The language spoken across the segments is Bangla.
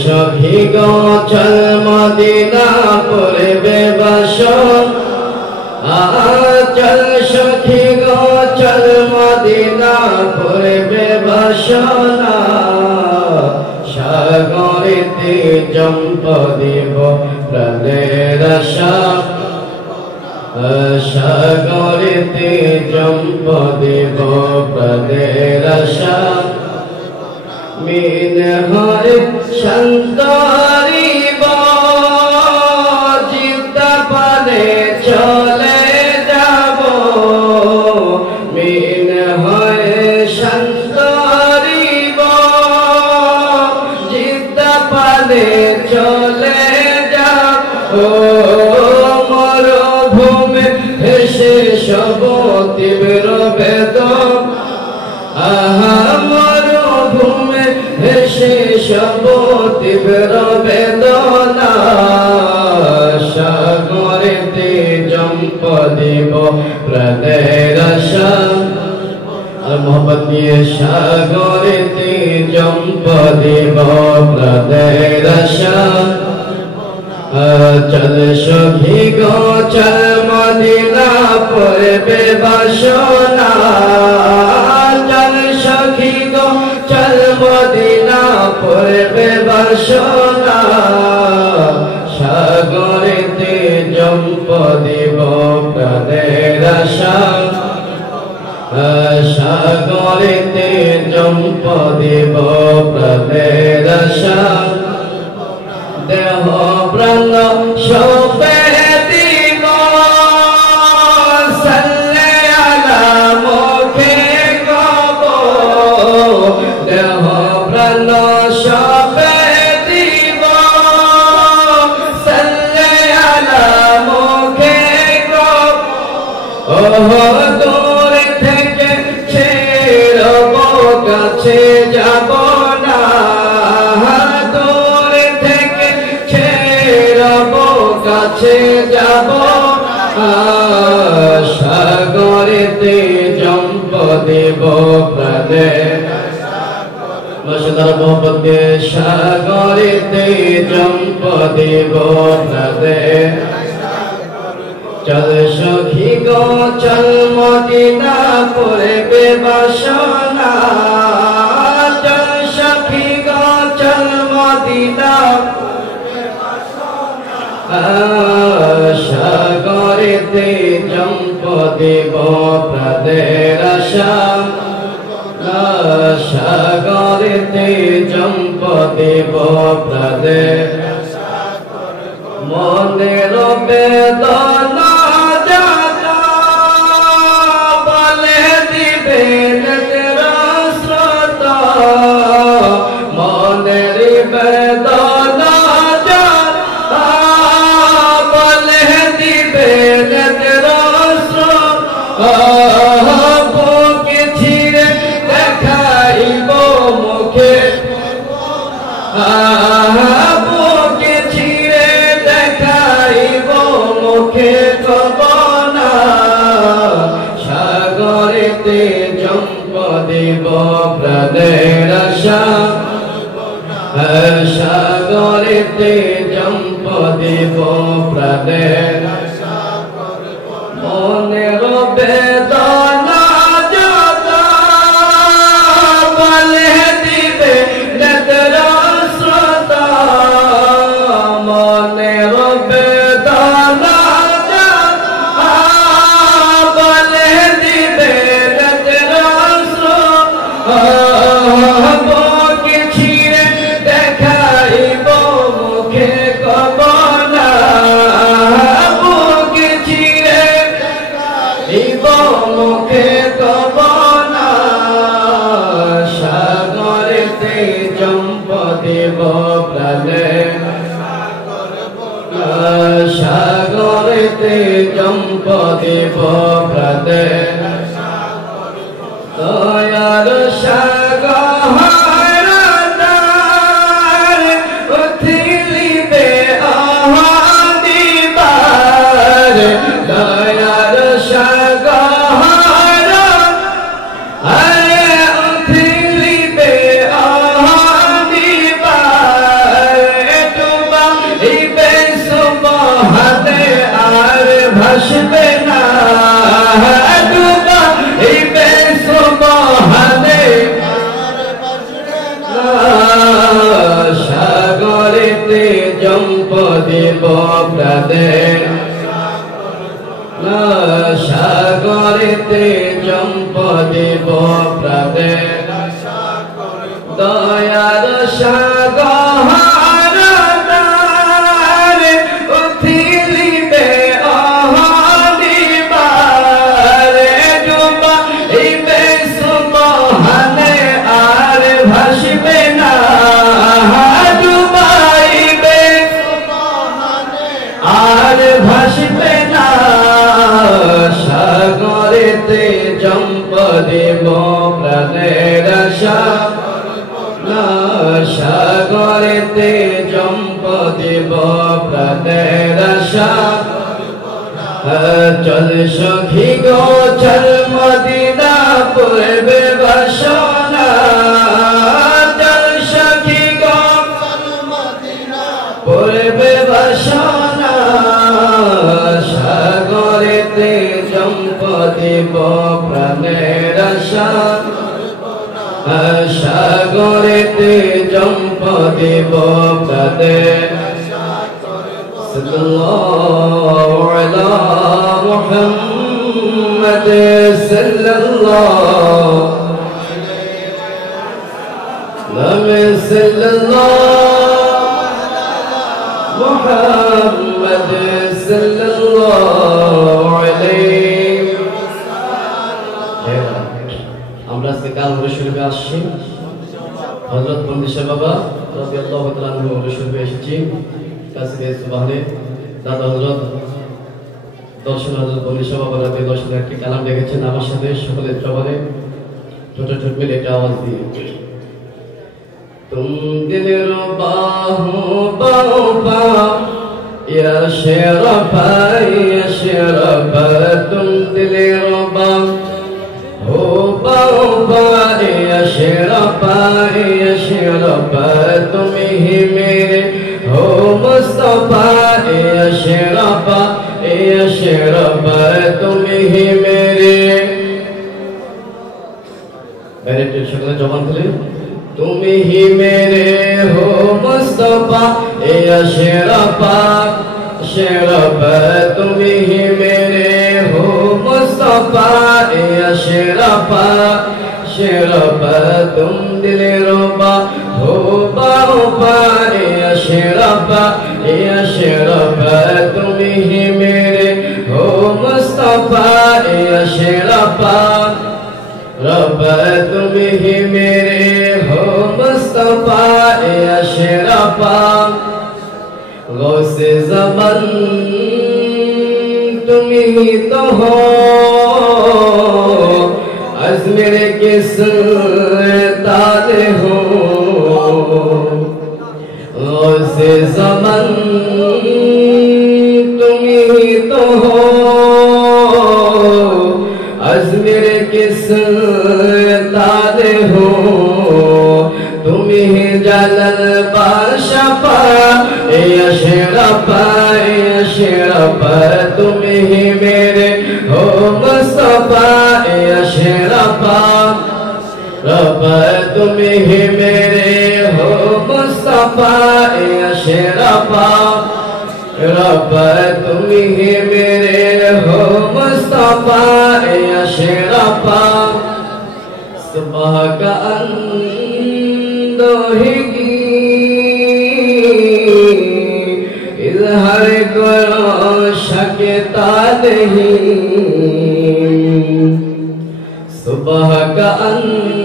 সখী গো চল মদিনা পড়বে বাসনা চল সখী গো চল মদিনা পড়বে বাসনা সাগরেতে জম্প দিব প্রাণের আশা সাগরেতে জম্প দিব প্রাণের আশা মিন হরে সন্তরিব জিতা পানে চলে যাব মিন হরে সন্তরিব জিতা পানে চলে যাব মরুভূমি হেসে সব তীব্র বেদন মরুভূমি হেসে সব তীব্র বেদনা সাগরেতে জম্প দিব প্রাণের আশা আর মোহব্বত নিয়ে সাগরেতে জম্প দিব প্রাণের আশা চল সখী গো চল মদিনা পড়বে বাসনা চল সখী গো চল মদিনা পড়বে বাসনা সাগরেতে জম্প দিব প্রাণের আশা সাগরেতে জম্প দিব প্রাণের আশা দেহ প্রাণ সবে দিব সাল্লে আলা মুখে কব দেহ প্রাণ সবে দিব সাল্লে আলা মুখে কব দূর থেকে ছেড়ব কাছে যাব না কাছে যাব সাগরেতে জম্প দেব প্রাণে মশদার মোহব্বতে সাগরেতে জম্প দেব প্রাণে চল সখী গো চল মদিনা পড়বে বাসনা চল সখী গো চল মদিনা সাগরেতে জম্প দেব প্রাণের আশা সাগরেতে জম্প দেব প্রাণের মনের বেদনা যাতা বলে দিবে স্রোত মনের বেদনা বুকে ছিঁড়ে দেখাইব মুখে বুকে ছিঁড়ে দেখাইব মুখে কব না সাগরেতে জম্প দেব প্রাণের আশা সাগরেতে জম্প দেব প্রাণের মনের বেদনা যাতা বলে দিবে নেত্র স্রোত মনের বেদনা যাতা বলে দিবে নেত্র স্রোত বুকে ছিঁড়ে দেখাইব মুখে কব না মুখে কব না সাগরেতে জম্প দেব প্রাণে সাগরেতে জম্প দেব প্রাণে দয়ার সাগর উথিলিবে আহাদিবার দয়ার সাগর উথিলিবে আহাদিবার প্রদেশ সাগরেতে জম্প দিব প্রদেশ দয়ার সাগর উঠিলিবে অহনিবারে ডুবাইবে সুবহানে আর ভাসিবে না ডুবাইবে আর ভাসিবে না সাগরেতে জম্প দিব প্রাণের সাগরেতে জম্প দিব প্রাণের চল সখী গো চল মদিনা পূর্বে বাসনা চল সখী গো পূর্বে বাসনা সাগরেতে জম্প দিব প্রাণের সাগরেতে জম্প দিব প্রাণের সাল্লাল্লাহু আলা মুহাম্মদ সাল্লাল্লাহু মুহাম্মদ সাল্লাল্লাহু আলাইহি আমরা আজকে কালমে শরীফে আসছি হযরত বন্দিশা বাবা রাদিয়াল্লাহু তাআলা আনহু শরীফে এসেছি কাছে সুবহানে দাদা হযরত দর্শন হযরত বন্দিশা বাবা রাদিয়াল্লাহু দর্শনে একটি কালাম লিখেছেন আমার সাথে সকলের জবানে ছোট ছোট মিলে একটা আওয়াজ দিয়ে तुम दिल बाहों बाबा या शेरबा तुम दिल रबा हो बाबा या शेरबा तुम ही मेरे हो मुस्तफा या शेरबा तुम ही मेरे मेरे शक्ल जवान थे तुम ही मेरे हो मुस्तफा शेरबा तुम ही मेरे हो मुस्तफा शेरबा तुम दिल रुबा हो बाबा शेरबा तुम ही मेरे हो मुस्तफा शेरबा रब्बा तुम ही मेरे हो मुस्तफा शेरबा गौसे ज़मान तुम ही तो हो अज़्मेर के सुल्तान हो गौसे ज़मान तुम ही तो हो अज़्मेर के सुल्तान हो तुम ही जलल बाशफा शेरबा तुम ही मेरे हो मुस्तफा शेरबा रब्बा तुम ही मेरे हो मुस्तफा शेरबा रब्बा तुम ही मेरे हो मुस्तफा शेरबा सुबह का अंदोहिगी इज़हार करो शकता नहीं सुबह का अंदोहिगी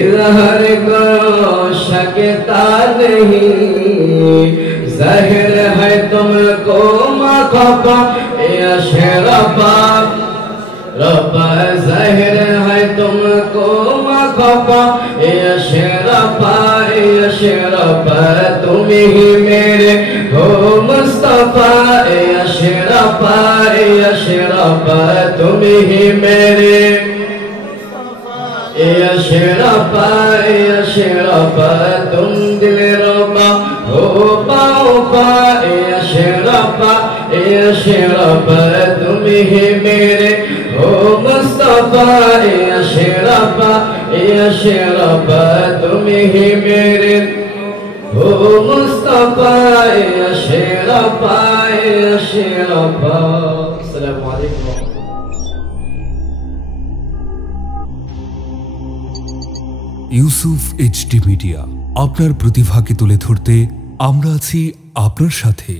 इज़हार करो शकता नहीं ज़ाहिर है तुमको मखफा या शेरबा रब्बा ज़ाहिर है तुमको मखफा या शेरबा तुम ही मेरे हो मुस्तफा या शेरबा तुम ही मेरे या शेरबा तुम दिल रुबा हो बाबा या शेरबा तुम ही मेरे हो मुस्तफा या या शेरफा तुम ही मेरे हो मुस्तफा या शेरफा या शेरफा। अस्सलामु अलैकुम। ইউসুফ এইচডি মিডিয়া, আপনার প্রতিভাকে তুলে ধরতে আমরা আছি আপনার সাথে।